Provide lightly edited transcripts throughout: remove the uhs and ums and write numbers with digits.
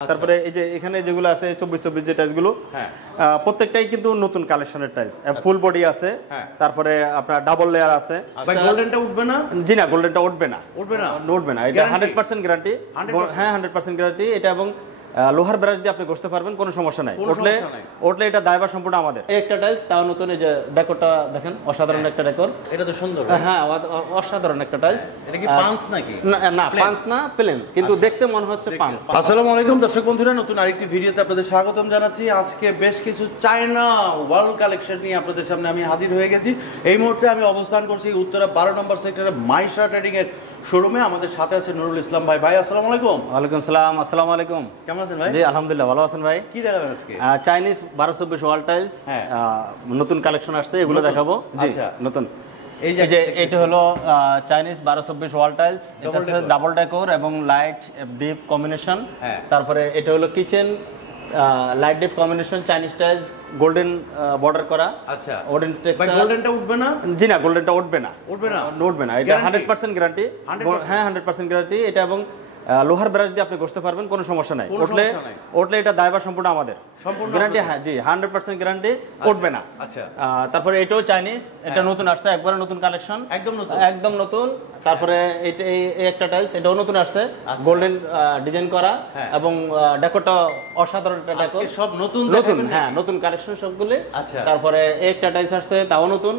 তারপরে এই যে এখানে যেগুলো আছে 24 যে টাইলসগুলো প্রত্যেকটাই কিন্তু নতুন কালেকশনের টাইলস ফুল বডি আছে তারপরে আপনার ডাবল লেয়ার আছে ভাই গোল্ডেনটা উঠবে না জি না গোল্ডেনটা উঠবে না এটা 100% গ্যারান্টি হ্যাঁ 100% গ্যারান্টি এটা এবং লোহার ব্রাশ দিয়ে আপনি করতে পারবেন কোনো সমস্যা নাই উঠলে এটা দায়ভার সম্পূর্ণ আমাদের একটা টাইলস তাও নতুন এই যে ডেকোরটা দেখেন অসাধারণ একটা ডেকোর এটা তো সুন্দর হ্যাঁ অসাধারণ একটা টাইলস এটা কি পাঁচ নাকি না পাঁচ না প্লেন কিন্তু দেখতে মনে হচ্ছে পাঁচ আসসালামু আলাইকুম দর্শক বন্ধুরা নতুন আরেকটি ভিডিওতে আপনাদের স্বাগতম জানাচ্ছি আজকে বেশ কিছু চায়না ওয়াল কালেকশন নিয়ে আপনাদের সামনে আমি হাজির হয়ে গেছি এই মুহূর্তে আমি অবস্থান করছি উত্তরা 12 নম্বর সেক্টরে মাইশা ট্রেডিং এর শোরুমে আমাদের সাথে আছে নুরুল ইসলাম ভাই ভাই আসসালামু আলাইকুম ওয়ালাইকুম সালাম আসসালামু আলাইকুম কেমন আছেন ভাই জি আলহামদুলিল্লাহ ভালো আছেন ভাই কি দেখাবেন আজকে চাইনিজ 1224 ওয়াল টাইলস নতুন কালেকশন আসছে এগুলো দেখাবো জি নতুন এই যে এটা হলো চাইনিজ 1224 ওয়াল টাইলস এটা হচ্ছে ডাবল ডেকোর এবং লাইট ডিপ কম্বিনেশন তারপরে এটা হলো kitchen light deep combination Chinese tiles golden border করা আচ্ছা ওডেন টেক্সচার ভাই গোল্ডেনটা উঠবে না জি না গোল্ডেনটা উঠবে না এটা 100% গ্যারান্টি হ্যাঁ 100% গ্যারান্টি এটা এবং লোহার ব্রাশ দিয়ে আপনি করতে পারবেন কোনো সমস্যা নাই উঠলে এটা দায়ভার সম্পূর্ণ আমাদের গ্যারান্টি হ্যাঁ জি 100% গ্যারান্টি উঠবে না আচ্ছা তারপরে এটাও চাইনিজ এটা নতুন আসছে একবারে নতুন কালেকশন একদম নতুন তারপরে এটা এই একটা টাইলস এটাও নতুন আসছে গোল্ডেন ডিজাইন করা এবং ডেকোরটা অসাধারণ একটা ডেকোর সব নতুন হ্যাঁ নতুন কালেকশন সবগুলো আচ্ছা তারপরে একটা টাইলস আসছে তাও নতুন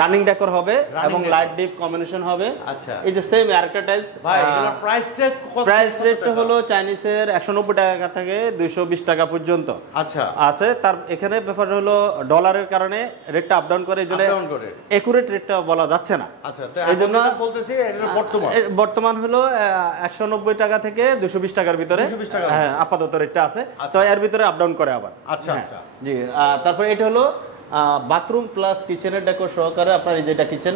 রানিং ডেকোর হবে এবং লাইট ডিপ কম্বিনেশন হবে আচ্ছা এই যে সেম আরেকটা টাইলস ভাই এগুলোর প্রাইস রেটটা হলো চাইনিজের 190 টাকা থেকে 220 টাকা পর্যন্ত আচ্ছা আছে তার এখানে ব্যাপার হলো ডলারের কারণে রেটটা আপ ডাউন করে এজন্য একুরেট রেটটা বলা যাচ্ছে না আচ্ছা এইজন্য বলতেছি এটা বর্তমান হলো 190 টাকা থেকে 220 টাকার ভিতরে হ্যাঁ আপাতত রেটটা আছে তো এর ভিতরে আপ ডাউন করে আবার আচ্ছা আচ্ছা জি তারপর এটা হলো বাথরুম প্লাস কিচেনের ডেকোর সহকারে আপনার এই যেটা কিচেন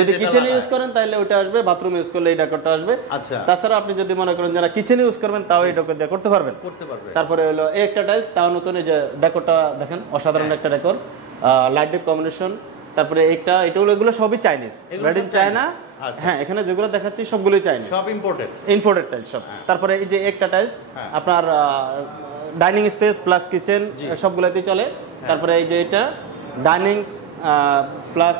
যদি কিচেন ইউজ করেন তাহলে ওটা আসবে বাথরুম ইউজ করলে এই ডেকোরটা আসবে আচ্ছা তাছাড়া আপনি যদি মনে করেন যারা কিচেন ইউজ করবেন তাও এই ডেকোর দিয়ে করতে পারবেন তারপরে হলো এই একটা টাইলস তাও নতুন এই যে ডেকোরটা দেখেন অসাধারণ একটা ডেকোর লাইট ডিপ কম্বিনেশন তারপরে এটা হলো এগুলো সবই চাইনিজ মেড ইন চায়না হ্যাঁ এখানে যেগুলো দেখাচ্ছি সবগুলোই চাইনিজ সব ইম্পোর্টেড টাইলস সব তারপরে এই যে একটা টাইলস আপনার ডাইনিং স্পেস প্লাস কিচেন সবগুলোতেই চলে তারপরে এই যে এটা ডাইনিং প্লাস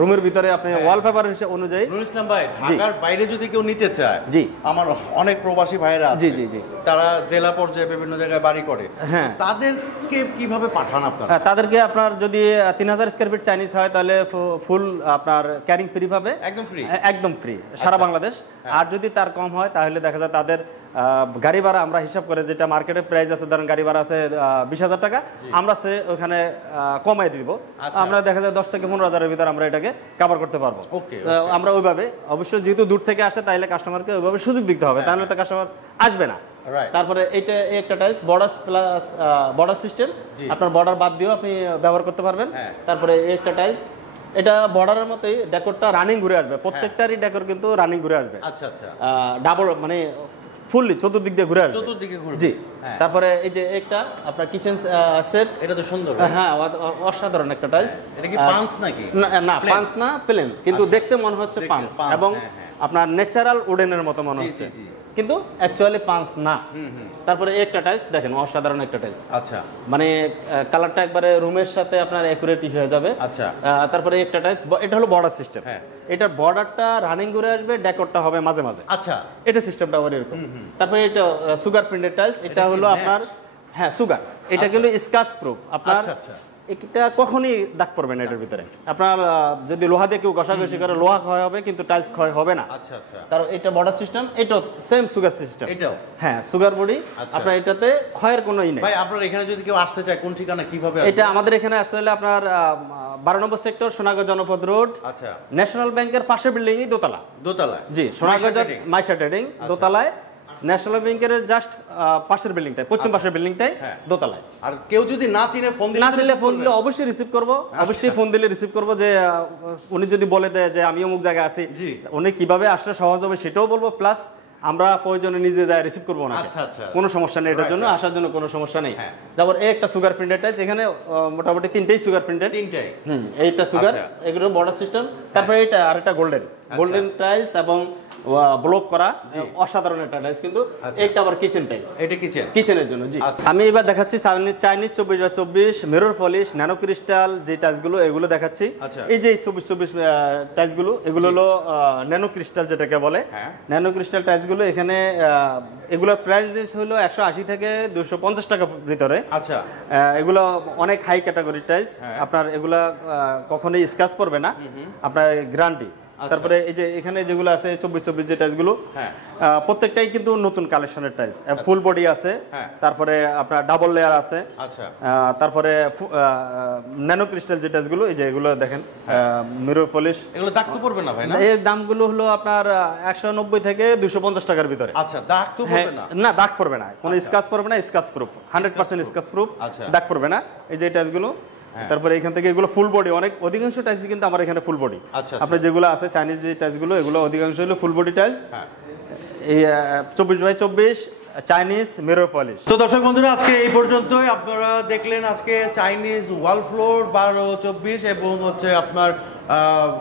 রুমের ভিতরে আপনি ওয়ালপেপার হিসেবে অনুযায়ী নুরুল ইসলাম ভাই ঢাকার বাইরে যদি কেউ নিতে চায় জি আমার অনেক প্রবাসী ভাইরা আছে জি তারা জেলা পর্যায়ে বিভিন্ন জায়গায় বাড়ি করে হ্যাঁ তাদেরকে কিভাবে পাঠান আপনারা তাদেরকে আপনার যদি 3000 স্কয়ার ফিট চাইনিজ হয় তাহলে ফুল আপনার ক্যারিং ফ্রি পাবে একদম ফ্রি সারা বাংলাদেশ আর যদি তার কম হয় তাহলে দেখা যায় তাদের গাড়ি ভাড়া আমরা হিসাব করে যেটা মার্কেটে প্রাইস আছে ধরেন গাড়ি ভাড়া আছে 20,000 টাকা আমরা ওখানে কমাই দিব আমরা দেখা যায় 10 থেকে 15,000 এর ভিতরে আমরা এটাকে কভার করতে পারবো আমরা ওইভাবে অবশ্যই যেহেতু দূর থেকে আসে তাইলে কাস্টমারকে ওইভাবে সুযোগ দিতে হবে তাহলে তো কাস্টমার আসবে না তারপরে এটা একটা tiles border plus border system আপনার বর্ডার বাদ দিয়েও আপনি ব্যবহার করতে পারবেন তারপরে একটা টাইলস এটা বর্ডারের মতোই ডেকোরটা রানিং ঘুরে আসবে প্রত্যেকটারই ডেকোর কিন্তু রানিং ঘুরে আসবে আচ্ছা আচ্ছা ডাবল মানে ফুললি চতুর্দিক দিয়ে ঘুরে আসবে জি তারপরে এই যে একটা আপনার কিচেন সেট এটা তো সুন্দর হ্যাঁ অসাধারণ একটা টাইলস এটা কি পাঁচ নাকি না পাঁচ না প্লেন কিন্তু দেখতে মনে হচ্ছে পাঁচ এবং আপনার ন্যাচারাল উডেনের মতো মনে হচ্ছে কিন্তু অ্যাকচুয়ালি পাঁচ না তারপরে একটা টাইলস দেখেন অসাধারণ একটা টাইলস আচ্ছা মানে কালারটা একবারে রুমের সাথে আপনার অ্যাকুরেট হয়ে যাবে আচ্ছা তারপরে একটা টাইলস এটা হলো বর্ডার সিস্টেম এটার বর্ডারটা রানিং ঘুরে আসবে ডেকোরটা হবে মাঝে মাঝে আচ্ছা এটা সিস্টেমটা আবার এরকম তারপরে এটা সুগার প্রিন্টেড টাইলস এটা হলো আপনার হ্যাঁ সুগার এটা কিন্তু স্কাচ প্রুফ আপনার এটা কখনই দাগ পড়বে না এটার ভিতরে আপনার যদি লোহা দিয়ে কেউ ঘষাঘষি করে লোহা ক্ষয় হবে কিন্তু টাইলস ক্ষয় হবে না আচ্ছা আচ্ছা তার এটা বর্ডার সিস্টেম এটাও সেম সুগার সিস্টেম এটাও হ্যাঁ সুগার বডি আপনার এটাতে ক্ষয়ের কোনোই নেই ভাই আপনার এখানে যদি কেউ আসতে চায় কোন ঠিকানা কিভাবে এটা আমাদের এখানে আসলে আপনার 12 নম্বর সেক্টর সোনাগঞ্জ জনপদ রোড আচ্ছা ন্যাশনাল ব্যাংকের পাশে বিল্ডিং ই দোতলা জি সোনাগঞ্জ মাইশা ট্রেডিং দোতলায় ন্যাশনাল ব্যাংকের জাস্ট পাশের বিল্ডিংটাই পশ্চিম পাশের বিল্ডিংটাই দোতলায় আর কেউ যদি না চিনে ফোন দিলে অবশ্যই রিসিভ করব অবশ্যই ফোন দিলে রিসিভ করব যে উনি যদি বলে দেয় যে আমি অমুক জায়গায় আছি উনি কিভাবে আসলে সহজ হবে সেটাও বলবো প্লাস আমরা প্রয়োজনে নিজে যাই রিসিভ করবো না কোনো সমস্যা নেই এটার জন্য আসার জন্য কোনো সমস্যা নেই যেমন একটা সুগার প্রিন্টেড টাইলস এখানে মোটামুটি তিনটেই সুগার প্রিন্টেড এইটা সুগার এগুলো বর্ডার সিস্টেম তারপরে এটা আরেকটা গোল্ডেন গোল্ডেন টাইলস এবং ব্লক করা অসাধারণ একটা টাইলস, কিন্তু এটা আবার কিচেন টাইলস, এটা কিচেনের জন্য। জি, আমি এবার দেখাচ্ছি Chinese 24x24 mirror polish nano crystal যে টাইলসগুলো, এগুলো দেখাচ্ছি। এই যে 24x24 টাইলসগুলো, এগুলো হলো ন্যানো ক্রিস্টাল যেটাকে বলে। ন্যানো ক্রিস্টাল টাইলসগুলো এখানে এগুলোর প্রাইস হলো 180 থেকে 250 টাকার ভিতরে। আচ্ছা, এগুলো অনেক হাই ক্যাটাগরি টাইলস, আপনার এগুলা কখনোই স্ক্র্যাচ পড়বে না, আপনার গ্যারান্টি। তারপরে এই যে এখানে যেগুলো আছে 24x24 যে টাইলসগুলো, প্রত্যেকটাই কিন্তু নতুন কালেকশনের টাইলস, ফুল বডি আছে, তারপরে আপনার ডাবল লেয়ার আছে, তারপরে ন্যানো ক্রিস্টাল যে টাইলসগুলো, এই যে এগুলো দেখেন মিরর পলিশ, এগুলো দাগ তো পড়বে না ভাই? না, এর দামগুলো হলো আপনার 190 থেকে 250 টাকার ভিতরে। আচ্ছা, দাগ তো পড়বে না? না, দাগ পড়বে না, কোনো স্ক্র্যাচ পড়বে না, স্ক্র্যাচ প্রুফ, 100% স্ক্র্যাচ প্রুফ, দাগ পড়বে না। এই যে টাইলসগুলো, তারপরে এখান থেকে এগুলো ফুল বডি, অধিকাংশ টাইলস কিন্তু আমার এখানে ফুল বডি। আপনার যেগুলো আছে চাইনিজ যে টাইলসগুলো, এগুলো অধিকাংশ হলো ফুল বডি টাইলস, এই 24x24 চাইনিজ মিরর পলিশ। তো দর্শক বন্ধুরা, আজকে এই পর্যন্তই। আপনারা দেখলেন আজকে চাইনিজ ওয়াল ফ্লোর 12x24 এবং হচ্ছে আপনার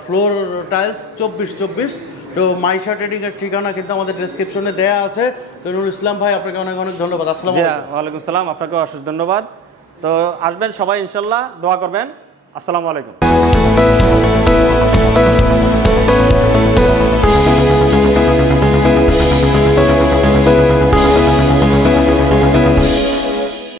ফ্লোর টাইলস 24x24। তো মাইশা ট্রেডিং এর ঠিকানা কিন্তু আমাদের ডেসক্রিপশনে দেয়া আছে। তো নুরুল ইসলাম ভাই, আপনাকে অনেক অনেক ধন্যবাদ। আসসালামু আলাইকুম। ওয়ালাইকুম আসসালাম, আপনাকে অশেষ ধন্যবাদ। তো আসবেন সবাই, ইনশাল্লাহ দোয়া করবেন। আসসালামু আলাইকুম।